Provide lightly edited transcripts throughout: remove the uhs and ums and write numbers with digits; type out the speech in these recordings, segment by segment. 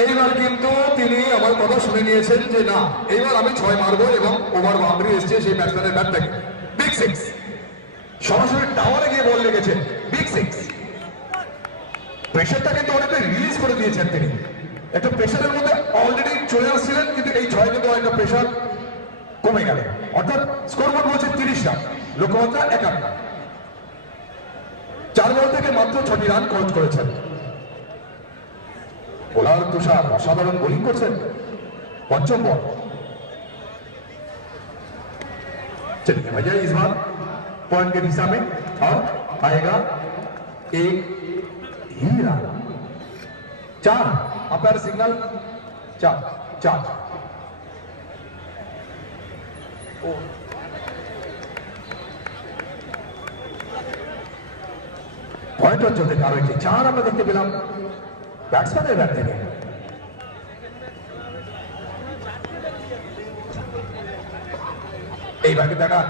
এইবার কিন্তু তিনি আমার কথা শুনে নিয়েছেন যে না, এইবার আমি 6 মারবো এবং ওভার বাউন্ডারি এসছে সেই ব্যাটসম্যানের ব্যাট থেকে। বিগ সিক্স, সরাসরি টাওয়ারে গিয়ে বল লেগেছে, বিগ সিক্স। প্রেশারটা কিন্তু অনেকটা রিলিজ করে দিয়েছেন তিনি। একটা প্রেশারের মধ্যে অলরেডি চলে আসছিলেন, কিন্তু এই 6 কিন্তু অনেকটা প্রেশার কমে গেল। অর্থাৎ স্কোরবোর্ড বলছে 30 রান, লক্ষ্যমাত্রা 51। 4 বল থেকে মাত্র 6টি রান খরচ করেছেন। বোলার তুষার অসাধারণ বোলিং করছেন। पंचम बॉल, चलिए भैया इस बार पॉइंट के दिशा में और आएगा एक ही रन। 4 अंपायर सिग्नल, 4 पॉइंट चलते आरो 4 আমরা দেখতে পেলাম ব্যাটসম্যানের ব্যাট থেকে। এইভাবে দেখা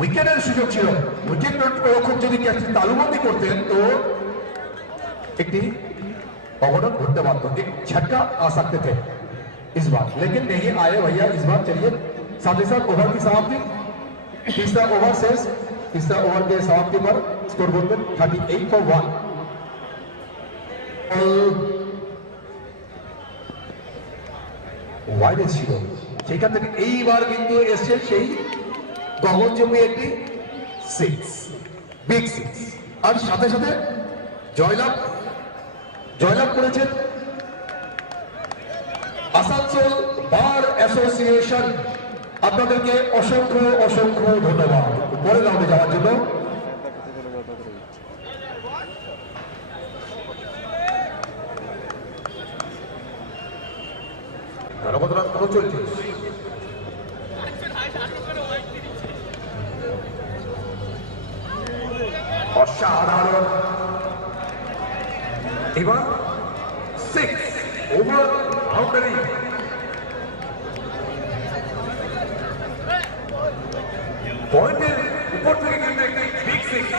উইকেটের সুযোগ ছিল, উইকেট রক্ষক যদি ক্যাচটি তালুবন্দি করতেন তো একটি अघटन घटते पारत, एक झटका आ सकते थे इस बार, लेकिन नहीं आए भैया इस बार। चलिए साथ ही साथ ओवर की समाप्ति, तीसरा ओवर शेष। तीसरा ओवर के समाप्ति पर स्कोर बोर्ड में 38 for 1। ওয়াইড ছিল, সেখান থেকে এইবার কিন্তু এসছে সেই গগনচুম্বী একটি সিক্স, বিগ সিক্স। আর সাথে সাথে জয়লাভ করেছেন আসানসোল বার অ্যাসোসিয়েশন। আপনাদেরকে অসংখ্য অসংখ্য ধন্যবাদ পরের রাউন্ডে যাওয়ার জন্য। গণপতরান 39, অসাধারণ। এবার 6 ওভার বাউন্ডারি, পয়েন্টের উপর থেকে কিন্তু একটি বিগ সিক্স।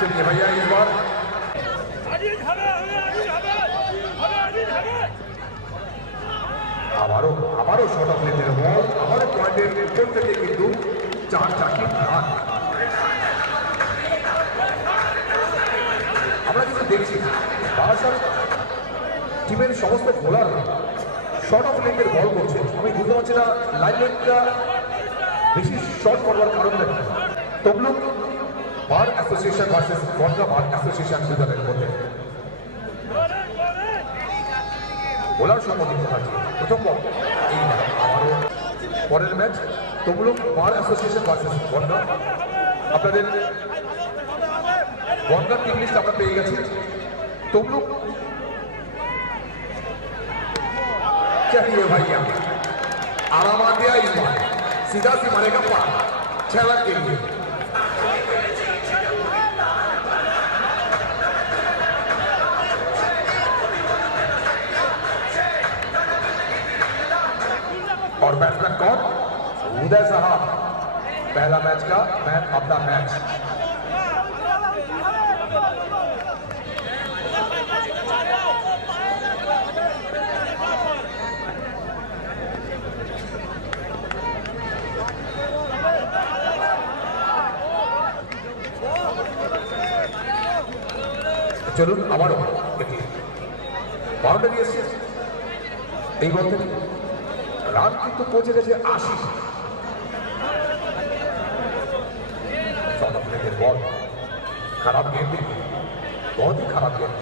चलिए भैया इस बार আবারও শর্ট অফ লেন্থের বল, আবারও পয়েন্টের উপর থেকে কিন্তু 4টি রান। আমরা কিন্তু দেখছি বারাসাত টিমের সমস্ত বোলার শর্ট অফ লেন্থের বল করছে। আমি বুঝতে পারছি না লাইন লেন্থটা বেশি শর্ট করবার কারণে। Tamluk bar association versus Bongaon bar association দুজনের মধ্যে বোলার সম্মতি আছে। প্রথম বল, এই আবারও পরের match Tamluk bar association versus Bongaon. আপনাদের বনগাঁ টিম লিস্ট আমরা পেয়ে গেছি। তমলুক चाहिए भैया आराम दिया इस बार, सीधा सी मारेगा पार 6 रन के लिए। और बैट्समैन कौन? उदय साहब, पहला मैच का मैन ऑफ द मैच। চলুন আবারও একটি বাউন্ডারি এসছে এই বল থেকে। রান কিন্তু পৌঁছে গেছে 80। বল খারাপ গেম, बहुत ही খারাপ গেম।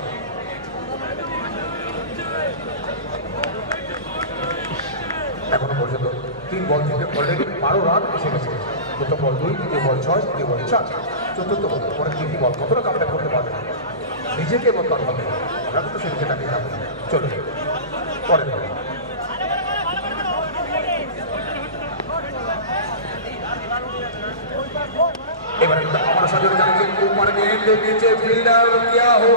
এখনো পর্যন্ত 3 বল থেকে অলরেডি 12 রান এসে গেছে। প্রথম বল 2, দ্বিতীয় বল 6, তৃতীয় বল 4, চতুর্থ বল পরে 3টি বল কতটা কামব্যাক করতে পারবে নিজেকে এবং তার হবে আমরা কিন্তু সেদিকে তাকিয়ে থাকবো। চলুন পরের বল। এবারে हमारा साथ ऊपर गेंद नीचे फील्डर क्या हो